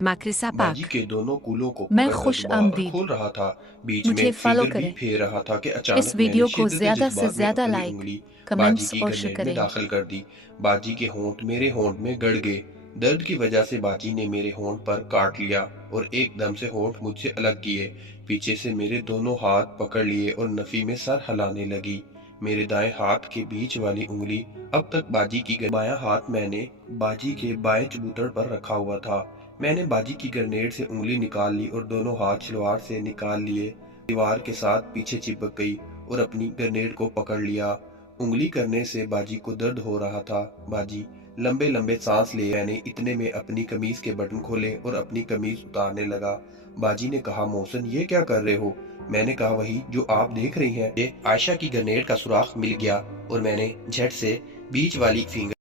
Makrisa बाजी Pak. के दोनों कूलों को मैं पकड़कर खुश दबा और आमदीद। खोल रहा था। बीच मुझे में फॉलो फिंगर भी करें। फेर रहा था कि इस अचानक मैंने वीडियो को शिद्दत ज्यादा से जज्बात में ज्यादा अपनी लाइक, उंगली बाजी कमेंट्स की और शेयर ग्रेनेड में करें। दाखिल कर दी। बाजी के होंठ मेरे होंठ में गड़ गए। दर्द की वजह से बाजी ने मेरे होंठ पर काट लिया और एकदम से होंठ मुझसे अलग किए। पीछे से मेरे दोनों हाथ पकड़ लिए और नफी में सर हिलाने लगी। मेरे दाएं हाथ के बीच वाली उंगली अब तक बाजी की बायां हाथ मैंने बाजी के बाएं चबूतड़ पर रखा हुआ था। मैंने बाजी की ग्रेनेड से उंगली निकाल ली और दोनों हाथ शलवार से निकाल लिए। दीवार के साथ पीछे चिपक गई और अपनी ग्रेनेड को पकड़ लिया। उंगली करने से बाजी को दर्द हो रहा था। बाजी लंबे लंबे सांस ले। मैंने इतने में अपनी कमीज के बटन खोले और अपनी कमीज उतारने लगा। बाजी ने कहा, मोहसिन ये क्या कर रहे हो? मैंने कहा, वही जो आप देख रही हैं। आयशा की ग्रेनेड का सुराख मिल गया और मैंने झट से बीच वाली फिंगर